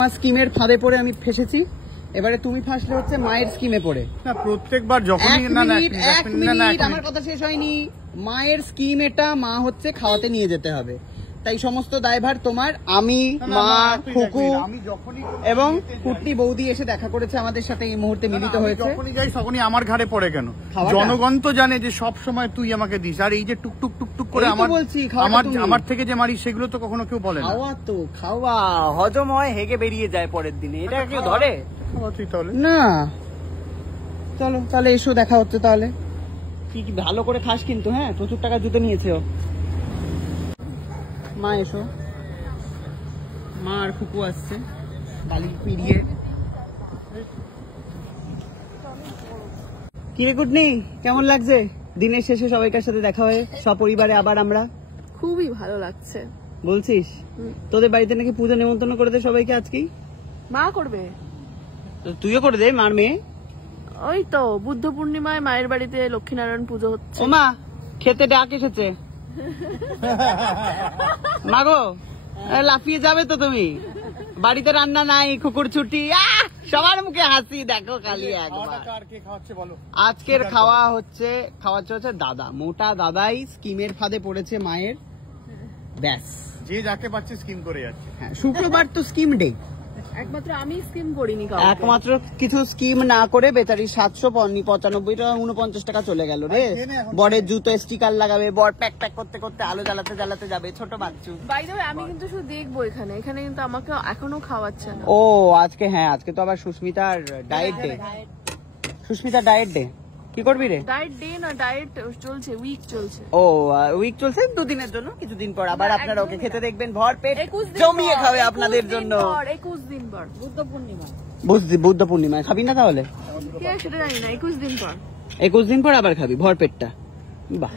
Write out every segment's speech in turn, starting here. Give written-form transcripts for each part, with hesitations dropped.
আমার স্কিমের ফাঁদে পড়ে আমি ফেসেছি, এবারে তুমি ফাঁসলে হচ্ছে মায়ের স্কিমে পড়ে। না প্রত্যেকবার যখনই আমার কথা শেষ হয়নি। মায়ের স্কিম এটা, মা হচ্ছে খাওয়াতে নিয়ে যেতে হবে, তাই সমস্ত দায়ভার তোমার। আমি, মা, খুকু এবং কুটনি বৌদি এসে দেখা করেছে আমাদের সাথে, এই মুহূর্তে মিলিত হয়েছে। যখনই যাই তখনই আমার ঘাড়ে পড়ে কেন? জনগণ তো জানে যে সব সময় তুই আমাকে দিস, আর এই যে টুকটুক টুকটুক করে আমার থেকে যে মারিস সেগুলো তো কখনো কেউ বলে না। খাওয়া তো খাওয়া হজম হয়, হেগে বেরিয়ে যায় পরের দিনে, এটা কেউ ধরে? তুই তাহলে না, চলো তাহলে এসো, দেখা হচ্ছে তাহলে। কি ভালো করে খাস কিন্তু, হ্যাঁ প্রচুর টাকা জুতো নিয়েছে ও। মা এসো, মা আর খুকু আসছে বালি পিড়িয়ে। কি রে কুটনি, কেমন লাগছে দিনের শেষে সবাইকার সাথে দেখা হয়ে সপরিবারে আবার আমরা? খুবই ভালো লাগছে। বলছিস তোদের বাড়িতে নাকি পুজো নেমন্তন্ন করে দে সবাইকে আজকেই? মা করবে, তুইও করে দে মার মেয়ে। ওই তো বুদ্ধ পূর্ণিমায় মায়ের বাড়িতে লক্ষ্মীনারায়ণ পুজো হচ্ছে। ও মা, খেতে ডাক এসেছে। মাগো লাফিয়ে যাবে তো তুমি? বাড়িতে রান্না নাই, কুকুর ছুটি, সবার মুখে হাসি দেখো খালি একবার। আজকের খাওয়াচ্ছে দাদা, মোটা দাদাই স্কিমের ফাঁদে পড়েছে মায়ের, ব্যাস যে যাকে পাচ্ছে স্কিম করে যাচ্ছে। হ্যাঁ, শুক্রবার তো স্কিম ডে, একমাত্র আমি স্কিম করিনি, একমাত্র কিছু স্কিম না করে বেচারি 795 টাকা 49 টাকা চলে গেল রে। বরের জুতো স্টিকার লাগাবে, বর প্যাক প্যাক করতে করতে আলো জ্বালাতে জ্বালাতে যাবে, ছোট বাচ্চু। বাই দ্য ওয়ে আমি কিন্তু শুধু দেখবো, এখানে কিন্তু আমাকে এখনো খাওয়াচ্ছে না। ও আজকে, হ্যাঁ আজকে তো আবার সুস্মিতার ডায়েট ডে। সুস্মিতার ডায়েট ডে, কি করবি রে? ডায়েট ডে না, ডায়েট চলছে, উইক চলছে। ও উইক চলছে, দুদিনের জন্য, কিছুদিন পর আবার আপনারা ওকে খেতে দেখবেন ভর পেট জমিয়ে খাবে আপনাদের জন্য। 21 দিন পর বুদ্ধ পূর্ণিমা। বুদ্ধ পূর্ণিমায় খাবি না তাহলে? সেটা জানি না, 21 দিন পর। 21 দিন পর আবার খাবি ভর পেটটা? বাহ,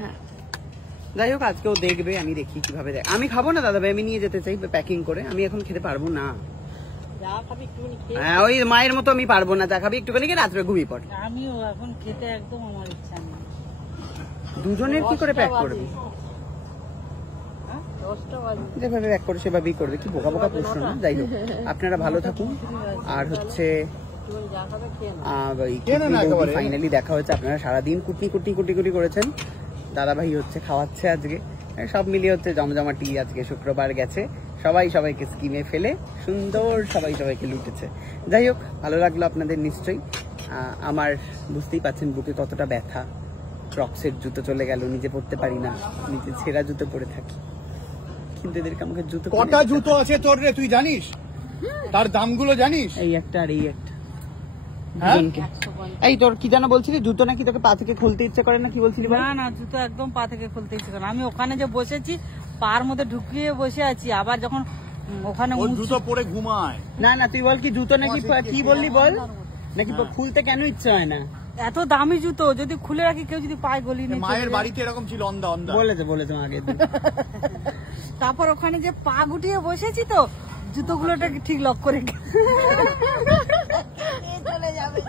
যাই হোক আজকেও দেখবে, আমি দেখি কিভাবে। আমি খাবো না দাদা ভাই, আমি নিয়ে যেতে চাই প্যাকিং করে, আমি এখন খেতে পারবো না। হ্যাঁ ওই মায়ের মতো আমি পারবো না, যা খাবি একটুখানি রাত্রে ঘুমিয়ে পড়। আমিও এখন খেতে একদম আমার ইচ্ছা নেই। দুজনের কি করে প্যাক করবি? যেভাবে প্যাক করে সেভাবেই করবে, কি বোকা বোকা প্রশ্ন না। যাই হোক আপনারা ভালো থাকুন। আর হচ্ছে ফাইনালি দেখা হচ্ছে, আপনারা সারাদিন কুটনি কুটনি কুটি কুটি করেছেন, দাদা ভাই হচ্ছে খাওয়াচ্ছে আজকে, সব মিলিয়ে হচ্ছে জমজমাটি। আজকে শুক্রবার গেছে, সবাই সবাইকে স্কিমে ফেলে সুন্দর সবাই সবাইকে লুটেছে। যাই হোক ভালো লাগলো আপনাদের নিশ্চয়ই। আমার বুঝতেই পাচ্ছেন বুকে কতটা ব্যথা, ক্রক্সের জুতো চলে গেল, নিজে পড়তে পারি না, নিজে ছেঁড়া জুতো পরে থাকি, কিন্তু এদেরকে আমাকে জুতো, কটা জুতো আছে তোর রে তুই জানিস? তার দামগুলো জানিস? এই একটা আর এই একটা। এই তোর কি জানা বলছিলি, জুতো নাকি তোকে পা থেকে খুলতে ইচ্ছে করে না, কি বলছিলি? না না, জুতো একদম পা থেকে খুলতে ইচ্ছে করে না। আমি ওখানে যে বসেছি পার মধ্যে ঢুকিয়ে বসে আছি, আবার যখন ওখানে জুতো পরে ঘুমায়। না না তুই বল, কি জুতো নাকি কি বললি বল, নাকি খুলতে কেন ইচ্ছে হয় না? এত দামি জুতো যদি খুলে রাখি কেউ যদি পায়ে গলি নিয়ে, মায়ের বাড়িতে এরকম ছিল, অন্ধা অন্ধা বলেছে আগে। তারপর ওখানে যে পা গুটিয়ে বসেছি তো জুতোগুলোটা ঠিক লক্ষ্য রেখে চলে যাবে।